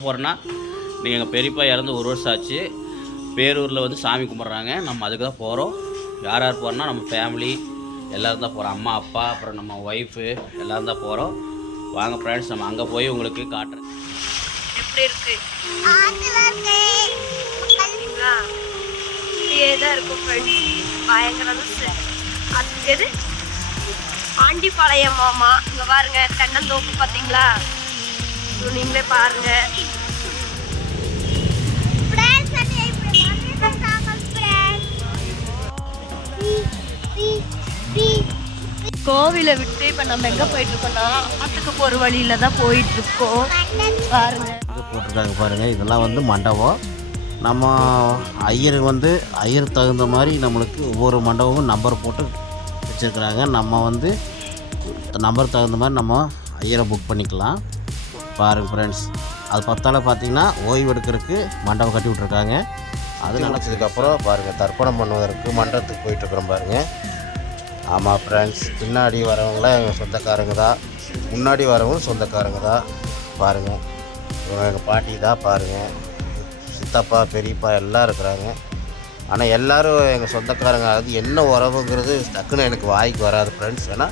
போகிறேன்னா நீங்கள் எங்கள் பெரியப்பா இறந்து ஒரு வருஷம் ஆச்சு. பேரூரில் வந்து சாமி கும்பிட்றாங்க. நம்ம அதுக்கு தான் போகிறோம் யார் யார் போகிறோன்னா நம்ம ஃபேமிலி எல்லோரும் தான் போகிறோம் அம்மா அப்பா அப்புறம் நம்ம ஒய்ஃபு எல்லோரும் தான் போகிறோம் வாங்க ஃப்ரெண்ட்ஸ் நம்ம அங்கே போய் உங்களுக்கு காட்டுறேன். எப்படி இருக்கு? தான் இருக்கும் ஃப்ரெண்ட்ஸ் பயங்கர ச- அது எது? ஆண்டிப்பாளையம் மாமா. இங்க பாருங்க தென்னந்தோப்பு பார்த்தீங்களா? நீங்களே பாருங்க. கோவிலை விட்டு இப்போ நம்ம எங்கே போயிட்டு இருக்கோம்னா ஆத்துக்கு போகிற வழியில தான் போயிட்டு இருக்கோம் பாருங்க. இது போட்டிருக்காங்க பாருங்கள் இதெல்லாம் வந்து மண்டபம். நம்ம ஐயர் வந்து ஐயர் தகுந்த மாதிரி நம்மளுக்கு ஒவ்வொரு மண்டபமும் நம்பர் போட்டு வச்சுருக்குறாங்க. நம்ம வந்து நம்பர் தகுந்த மாதிரி நம்ம ஐயரை புக் பண்ணிக்கலாம். பாருங்கள் ஃப்ரெண்ட்ஸ் அது பத்தால பார்த்தீங்கன்னா ஓய்வு எடுக்கிறதுக்கு மண்டபம் கட்டி விட்ருக்காங்க அது நினச்சதுக்கப்புறம் பாருங்கள் தர்ப்பணம் பண்ணுவதற்கு மண்டபத்துக்கு போயிட்டுருக்குறோம் பாருங்கள் ஆமாம் ஃப்ரெண்ட்ஸ் பின்னாடி வரவங்களாம் எங்கள் சொந்தக்காரங்க தான். முன்னாடி வரவங்களும் சொந்தக்காரங்க தான். பாருங்கள் இவங்க எங்கள் பாட்டி தான் பாருங்கள் சித்தப்பா பெரியப்பா எல்லாம் இருக்கிறாங்க. ஆனால் எல்லோரும் எங்கள் சொந்தக்காரங்க அது என்ன உறவுங்கிறது டக்குன்னு எனக்கு வாய்க்கு வராது ஃப்ரெண்ட்ஸ் ஏன்னா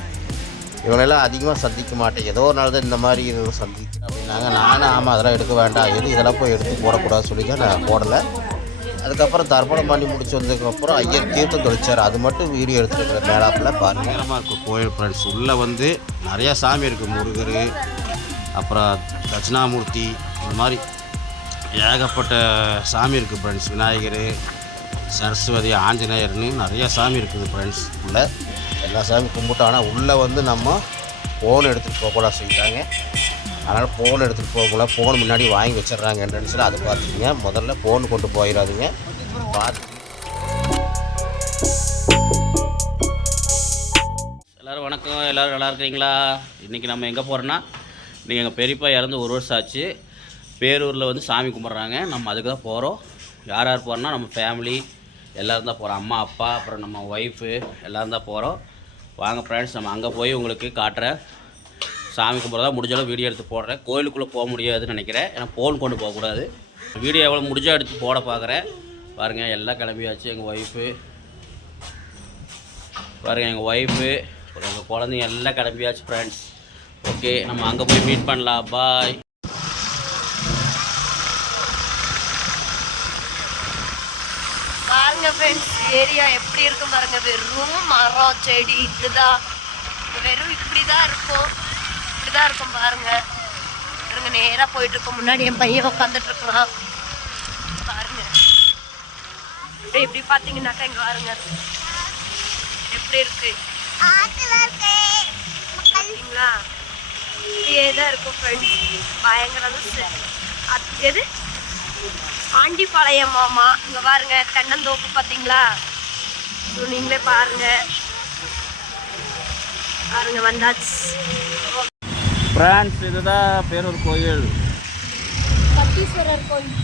இவங்களெல்லாம் அதிகமாக சந்திக்க மாட்டேன். ஏதோ ஒரு நாள் தான் இந்த மாதிரி இது சந்திக்கிறேன் அப்படின்னாங்க. நானும் ஆமாம் அதெல்லாம் எடுக்க வேண்டாம். எது இதெல்லாம் போய் எடுத்து போடக்கூடாதுன்னு சொல்லி தான் நான் போடலை. அதுக்கப்புறம் தர்ப்பணம் பண்ணி முடிச்சதுக்கப்புறம் ஐயர் தீர்த்தம் தொளிச்சார். அது மட்டும் வீடியோ எடுத்துருக்கிற மேலாப்பில் பாருங்க. நேரமாக இருக்கும் கோயில் ஃப்ரெண்ட்ஸ் உள்ளே வந்து நிறையா சாமி இருக்குது முருகர் அப்புறம் தட்சிணாமூர்த்தி இந்த மாதிரி ஏகப்பட்ட சாமி இருக்குது ஃப்ரெண்ட்ஸ் விநாயகர் சரஸ்வதி ஆஞ்சநேயர்னு நிறையா சாமி இருக்குது ஃப்ரெண்ட்ஸ் உள்ளே எல்லா சாமி கும்பிட்டோம். ஆனால் உள்ளே வந்து நம்ம ஃபோன் எடுத்துகிட்டு போகக்கூடாது சொல்லிட்டாங்க. அதனால் ஃபோன் எடுத்துகிட்டு போகக்கூடாது ஃபோன் முன்னாடி வாங்கி வச்சிடுறாங்க. நினச்சி அதை பார்த்துக்கிங்க. முதல்ல ஃபோன் கொண்டு போயிடாதீங்க. பார்த்து எல்லோரும் வணக்கம். எல்லோரும் நல்லா இருக்கிறீங்களா? இன்றைக்கி நம்ம எங்கே போகிறோன்னா நீங்கள் எங்கள் பெரியப்பா இறந்து ஒரு வருஷம் ஆச்சு. பேரூரில் வந்து சாமி கும்பிட்றாங்க. நம்ம அதுக்கு தான் போகிறோம் யார் யார் போகிறோன்னா நம்ம ஃபேமிலி எல்லோரும் தான் போகிறோம் அம்மா அப்பா அப்புறம் நம்ம ஒய்ஃபு எல்லோரும் தான் போகிறோம் வாங்க ஃப்ரெண்ட்ஸ் நம்ம அங்கே போய் உங்களுக்கு காட்டுறேன். சாமி கும்பிட்றதா முடிஞ்சளவு வீடியோ எடுத்து போடுறேன். கோயிலுக்குள்ளே போக முடியாதுன்னு நினைக்கிறேன். ஏன்னா ஃபோன் கொண்டு போகக்கூடாது வீடியோ எவ்வளோ முடிஞ்சால் எடுத்து போட பார்க்குறேன் பாருங்கள் எல்லாம் கிளம்பியாச்சு. எங்கள் ஒய்ஃபு பாருங்கள் எங்கள் ஒய்ஃபு எங்கள் குழந்தைங்க எல்லாம் கிளம்பியாச்சு ஃப்ரெண்ட்ஸ் ஓகே நம்ம அங்கே போய் மீட் பண்ணலாம். பாய் பாருங்க ஃப்ரெண்ட்ஸ் ஏரியா எப்படி இருக்கும் பாருங்க? வெறும் மரம் செடி இதுதான். வெறும் இப்படி தான் இருக்கும். போயிட்டு தான் இருக்கும் பாருங்க. இருங்க நேராக போயிட்டு இருக்கோம் முன்னாடி என் பையன் உட்காந்துட்டு இருக்கிறான் பாருங்க. இப்படி இப்படி பார்த்தீங்கன்னாக்கா இங்கே பாருங்க எப்படி இருக்கு? பார்த்தீங்களா இப்படியே தான் இருக்கும் ஃப்ரெண்ட்ஸ் பயங்கர ச- அது எது? ஆண்டிப்பாளையம் மாமா. இங்கே பாருங்க தென்னந்தோப்பு பார்த்தீங்களா? நீங்களே பாருங்க. பாருங்க வந்தாச்சு. ஃப்ரெண்ட்ஸ் இதுதான் பேரூர் கோயில். பத்தீஸ்வரர் கோயில்.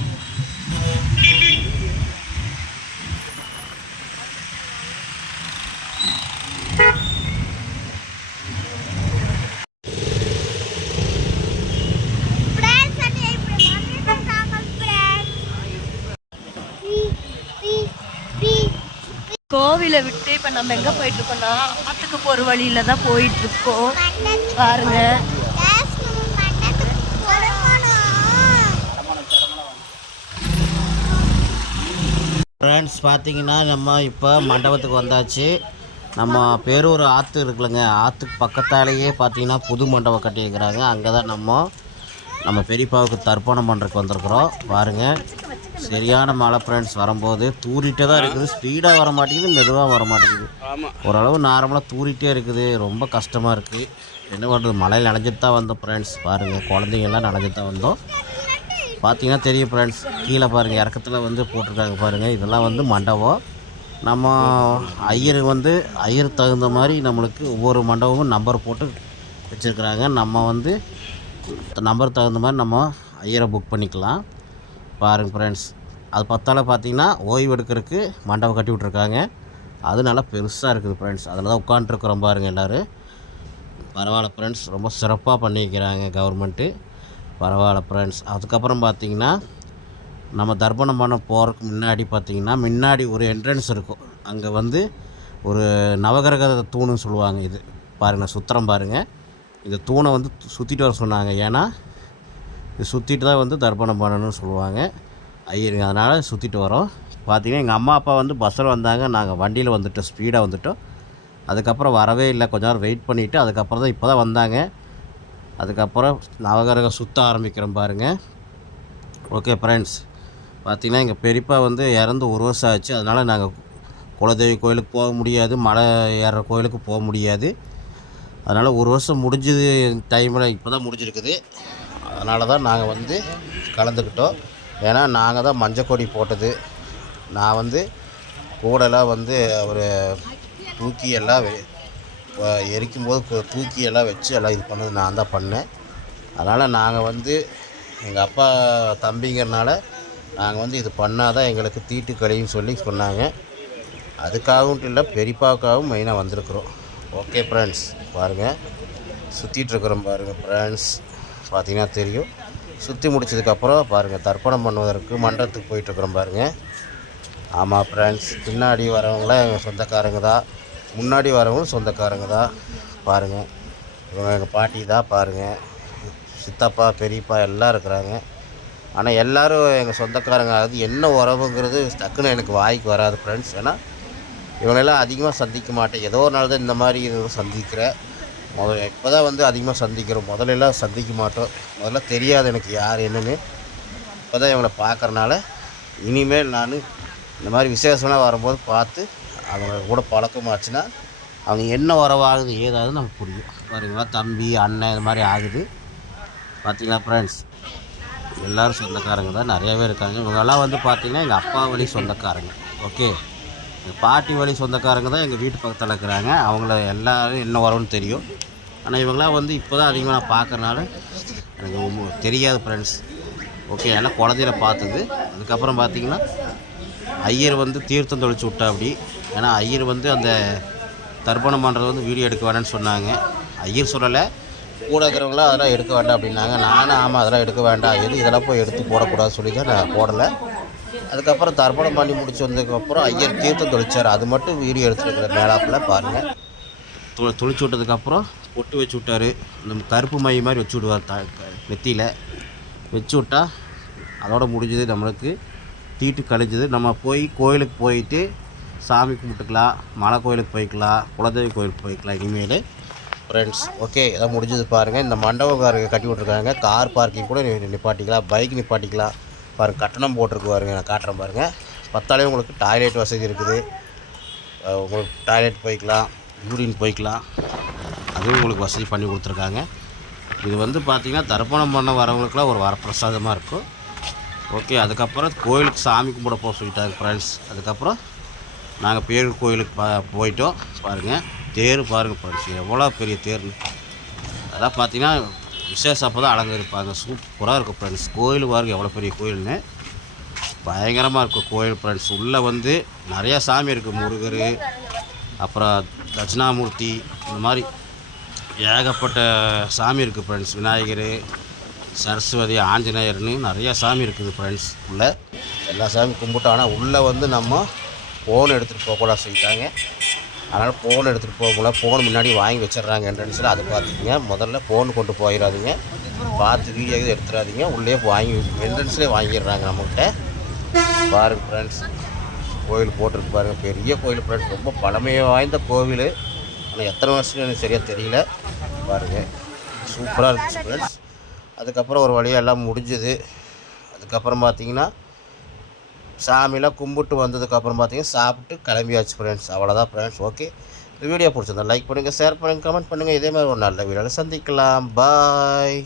கோவிலை விட்டு இப்ப நம்ம எங்க போயிட்டு இருக்கோம்னா ஆத்துக்கு போற வழியில தான் போயிட்டு இருக்கோம். ஃப்ரெண்ட்ஸ் பார்த்தீங்கன்னா நம்ம இப்போ மண்டபத்துக்கு வந்தாச்சு. நம்ம பேரூர் ஆற்று இருக்குல்லங்க. ஆற்றுக்கு பக்கத்தாலேயே பார்த்தீங்கன்னா புது மண்டபம் கட்டியிருக்கிறாங்க. அங்கே தான் நம்ம நம்ம பெரியப்பாவுக்கு தர்ப்பணம் பண்ணுறதுக்கு வந்திருக்கிறோம். பாருங்கள் சரியான மழை ஃப்ரெண்ட்ஸ் வரும்போது தூரிட்டே தான் இருக்குது. ஸ்பீடாக வர மாட்டேங்குது மெதுவாக வர மாட்டேங்குது ஓரளவு நார்மலாக தூரிட்டே இருக்குது. ரொம்ப கஷ்டமாக இருக்குது என்ன பண்ணுறது மழையில் நனைஞ்சிட்டு தான் வந்தோம் ஃப்ரெண்ட்ஸ் பாருங்கள் குழந்தைங்கெல்லாம் நனைஞ்சிட்டு தான் வந்தோம். பார்த்தீங்கன்னா தெரியும் ஃப்ரெண்ட்ஸ் கீழே பாருங்கள் இறக்கத்தில் வந்து போட்டிருக்காங்க பாருங்கள் இதெல்லாம் வந்து மண்டபம். நம்ம ஐயர் வந்து ஐயர் தகுந்த மாதிரி நம்மளுக்கு ஒவ்வொரு மண்டபமும் நம்பர் போட்டு வச்சுருக்குறாங்க. நம்ம வந்து நம்பர் தகுந்த மாதிரி நம்ம ஐயரை புக் பண்ணிக்கலாம். பாருங்கள் ஃப்ரெண்ட்ஸ் அது பத்தால பார்த்தீங்கன்னா ஓய்வு எடுக்கிறதுக்கு மண்டபம் கட்டி விட்ருக்காங்க அது நல்லா பெருசாக இருக்குது ஃப்ரெண்ட்ஸ் அதில் தான் உட்காண்ட்ருக்குறோம் பாருங்கள் எல்லோரும். பரவாயில்ல ஃப்ரெண்ட்ஸ் ரொம்ப சிறப்பாக பண்ணிக்கிறாங்க கவர்மெண்ட்டு பரவாயில்ல ஃப்ரெண்ட்ஸ் அதுக்கப்புறம் பார்த்தீங்கன்னா நம்ம தர்ப்பணம் பண்ண போகிறதுக்கு முன்னாடி பார்த்தீங்கன்னா முன்னாடி ஒரு என்ட்ரன்ஸ் இருக்கும். அங்கே வந்து ஒரு நவகிரக தூணுன்னு சொல்லுவாங்க இது. பாருங்கள் சுத்திரம் பாருங்கள் இந்த தூணை வந்து சுற்றிட்டு வர சொன்னாங்க. ஏன்னா இது சுற்றிட்டு தான் வந்து தர்ப்பணம் பண்ணணும்னு சொல்லுவாங்க. ஐயருங்க அதனால் சுற்றிட்டு வரோம். பார்த்திங்கன்னா எங்கள் அம்மா அப்பா வந்து பஸ்ஸில் வந்தாங்க. நாங்கள் வண்டியில் வந்துட்டோம் ஸ்பீடாக வந்துட்டோம். அதுக்கப்புறம் வரவே இல்லை. கொஞ்ச நேரம் வெயிட் பண்ணிவிட்டு அதுக்கப்புறம் தான் இப்போ தான் வந்தாங்க. அதுக்கப்புறம் நவகிரகம் சுற்ற ஆரம்பிக்கிறோம் பாருங்கள் ஓகே ஃப்ரெண்ட்ஸ் பார்த்திங்கன்னா எங்கள் பெரியப்பா வந்து இறந்து ஒரு வருஷம் ஆச்சு. அதனால் நாங்கள் குலதெய்வ கோயிலுக்கு போக முடியாது. மலை ஏறுற கோயிலுக்கு போக முடியாது. அதனால் ஒரு வருஷம் முடிஞ்சது டைமில் இப்போ தான் முடிஞ்சிருக்குது. அதனால தான் நாங்கள் வந்து கலந்துக்கிட்டோம். ஏன்னா நாங்கள் தான் மஞ்சள் கொடி போட்டது. நான் வந்து கூடலாம் வந்து ஒரு தூக்கி எல்லாம் இப்போ எரிக்கும் போது தூக்கி எல்லாம் வச்சு எல்லாம் இது பண்ணது நான் தான் பண்ணேன். அதனால் நாங்கள் வந்து எங்கள் அப்பா தம்பிங்கிறனால நாங்கள் வந்து இது பண்ணால் தான் எங்களுக்கு தீட்டு கழியும் சொல்லி சொன்னாங்க. அதுக்காகவும் இல்லை பெரியப்பாவுக்காகவும் மெயினாக வந்திருக்குறோம். ஓகே ஃப்ரெண்ட்ஸ் பாருங்கள் சுற்றிட்டுருக்குறோம் பாருங்கள் ஃப்ரெண்ட்ஸ் பார்த்தீங்கன்னா தெரியும். சுற்றி முடிச்சதுக்கப்புறம் பாருங்கள் தர்ப்பணம் பண்ணுவதற்கு மண்டபத்துக்கு போயிட்டுருக்குறோம் பாருங்கள் ஆமாம் ஃப்ரெண்ட்ஸ் பின்னாடி வரவங்களாம் எங்கள் சொந்தக்காரங்க தான். முன்னாடி வரவங்களும் சொந்தக்காரங்க தான். பாருங்கள் இவங்க எங்கள் பாட்டி தான் பாருங்கள் சித்தப்பா பெரியப்பா எல்லாம் இருக்கிறாங்க. ஆனால் எல்லோரும் எங்கள் சொந்தக்காரங்க அது என்ன உறவுங்கிறது டக்குன்னு எனக்கு வாய்க்கு வராது ஃப்ரெண்ட்ஸ் ஏன்னா இவங்களெல்லாம் அதிகமாக சந்திக்க மாட்டேன். ஏதோ ஒரு நாள் தான் இந்த மாதிரி இது சந்திக்கிறேன். முதல்ல இப்போ தான் வந்து அதிகமாக சந்திக்கிறோம். முதல்லலாம் சந்திக்க மாட்டோம். முதல்ல தெரியாது எனக்கு யார் என்னன்னு. இப்போ தான் இவங்களை பார்க்குறனால இனிமேல் நான் இந்த மாதிரி விசேஷம்லாம் வரும்போது பார்த்து அவங்க கூட பழக்கமாச்சுன்னா அவங்க என்ன உறவாகுது ஏதாவது நமக்கு புரியும். பாருங்களா தம்பி அண்ணன் இது மாதிரி ஆகுது. பார்த்தீங்களா ஃப்ரெண்ட்ஸ் எல்லோரும் சொந்தக்காரங்க தான் நிறையாவே இருக்காங்க. இவங்கெல்லாம் வந்து பார்த்திங்கன்னா எங்கள் அப்பா வழி சொந்தக்காரங்க. ஓகே எங்கள் பாட்டி வழி சொந்தக்காரங்க தான் எங்கள் வீட்டு பக்கத்தில் இருக்கிறாங்க. அவங்கள எல்லாரும் என்ன உறவுன்னு தெரியும். ஆனால் இவங்களாம் வந்து இப்போ தான் அதிகமாக நான் பார்க்கறனால எனக்கு ரொம்ப தெரியாது ஃப்ரெண்ட்ஸ் ஓகே எல்லாம் குழந்தையில பார்த்தது. அதுக்கப்புறம் பார்த்திங்கன்னா ஐயர் வந்து தீர்த்தம் தொழிச்சு விட்டா அப்படி. ஏன்னா ஐயர் வந்து அந்த தர்ப்பணம் பண்ணுறது வந்து வீடியோ எடுக்க வேணாம்னு சொன்னாங்க. ஐயர் சொல்லலை கூட இருக்கிறவங்களாம் அதெல்லாம் எடுக்க வேண்டாம் அப்படின்னாங்க. நானும் ஆமாம் அதெல்லாம் எடுக்க வேண்டாம். எது இதெல்லாம் போய் எடுத்து போடக்கூடாதுன்னு சொல்லி தான் நான் போடலை. அதுக்கப்புறம் தர்ப்பணம் பண்ணி முடிச்சு வந்ததுக்கப்புறம் ஐயர் தீர்த்தம் தொழிச்சார் அது மட்டும் வீடியோ எடுத்துருக்கிற மேலாப்பில் பாருங்கள் தொ தொழிச்சு விட்டதுக்கப்புறம் பொட்டு வச்சு விட்டாரு. இந்த கருப்பு மை மாதிரி வச்சு விடுவார் த நெத்தியில். வச்சு விட்டா அதோட முடிஞ்சது நம்மளுக்கு. தீட்டு கழிஞ்சது. நம்ம போய் கோயிலுக்கு போயிட்டு சாமி கும்பிட்டுக்கலாம் மலை கோயிலுக்கு போய்க்கலாம் குலதெய்வ கோயிலுக்கு போய்க்கலாம் இனிமேல். ஃப்ரெண்ட்ஸ் ஓகே எதாவது முடிஞ்சது பாருங்கள் இந்த மண்டபக்காரங்க கட்டி விட்ருக்காங்க கார் பார்க்கிங் கூட நிப்பாட்டிக்கலாம். பைக் நிப்பாட்டிக்கலாம். பாருங்கள் கட்டணம் போட்டிருக்கு பாருங்க நான் காட்டுறேன் பாருங்கள் பத்தாலே உங்களுக்கு டாய்லெட் வசதி இருக்குது. உங்களுக்கு டாய்லெட் போய்க்கலாம் யூரின் போய்க்கலாம். அதுவும் உங்களுக்கு வசதி பண்ணி கொடுத்துருக்காங்க. இது வந்து பார்த்திங்கன்னா தர்ப்பணம் பண்ண வரவங்களுக்குலாம் ஒரு வரப்பிரசாதமாக இருக்கும். ஓகே அதுக்கப்புறம் கோயிலுக்கு சாமி கும்பிட போக சொல்லிட்டாங்க ஃப்ரெண்ட்ஸ் அதுக்கப்புறம் நாங்கள் பேர் கோயிலுக்கு பா போயிட்டோம். பாருங்கள் தேர் பாருங்கள் ஃப்ரெண்ட்ஸ் எவ்வளோ பெரிய தேர்னு அதெல்லாம் பார்த்தீங்கன்னா விசேஷம் அப்போ தான் அலங்கரிப்பாங்க. சூப்பராக இருக்கும் ஃப்ரெண்ட்ஸ் கோயில் பாருங்க எவ்வளோ பெரிய கோயில்னு. பயங்கரமாக இருக்கும் கோயில் ஃப்ரெண்ட்ஸ் உள்ளே வந்து நிறையா சாமி இருக்குது முருகர் அப்புறம் தட்சிணாமூர்த்தி இந்த மாதிரி ஏகப்பட்ட சாமி இருக்குது ஃப்ரெண்ட்ஸ் விநாயகர் சரஸ்வதி ஆஞ்சநேயர்னு நிறையா சாமி இருக்குது ஃப்ரெண்ட்ஸ் உள்ளே எல்லா சாமி கும்பிட்டோம். ஆனால் உள்ளே வந்து நம்ம ஃபோன் எடுத்துகிட்டு போகக்கூடாது சொல்லிட்டாங்க. அதனால் ஃபோன் எடுத்துகிட்டு போகக்கூட ஃபோன் முன்னாடி வாங்கி வச்சிடுறாங்க என்ட்ரன்ஸில் அதை பார்த்துக்கிங்க. முதல்ல ஃபோன் கொண்டு போயிடாதீங்க. பார்த்து வீடியோ எதுவும் எடுத்துடாதீங்க. உள்ளே வாங்கி என்ட்ரன்ஸ்லேயே வாங்கிடுறாங்க நம்மகிட்ட. பாருங்க ஃப்ரெண்ட்ஸ் கோயில் போட்டிருக்கு பாருங்கள் பெரிய கோயில் ஃப்ரெண்ட்ஸ் ரொம்ப பழமை வாய்ந்த கோவில். ஆனால் எத்தனை வருஷம் எனக்கு சரியாக தெரியல. பாருங்கள் சூப்பராக இருந்துச்சு ஃப்ரெண்ட்ஸ் அதுக்கப்புறம் ஒரு வழியாக எல்லாம் முடிஞ்சுது. அதுக்கப்புறம் பார்த்தீங்கன்னா சாமியெலாம் கும்பிட்டு வந்ததுக்கப்புறம் பார்த்தீங்கன்னா சாப்பிட்டு கிளம்பியாச்சு ஃப்ரெண்ட்ஸ் அவ்வளோதான் ஃப்ரெண்ட்ஸ் ஓகே இந்த வீடியோ பிடிச்சிருந்தா லைக் பண்ணுங்கள் ஷேர் பண்ணுங்கள் கமெண்ட் பண்ணுங்கள் இதே மாதிரி ஒரு நல்ல வீடியோவில் சந்திக்கலாம். பாய்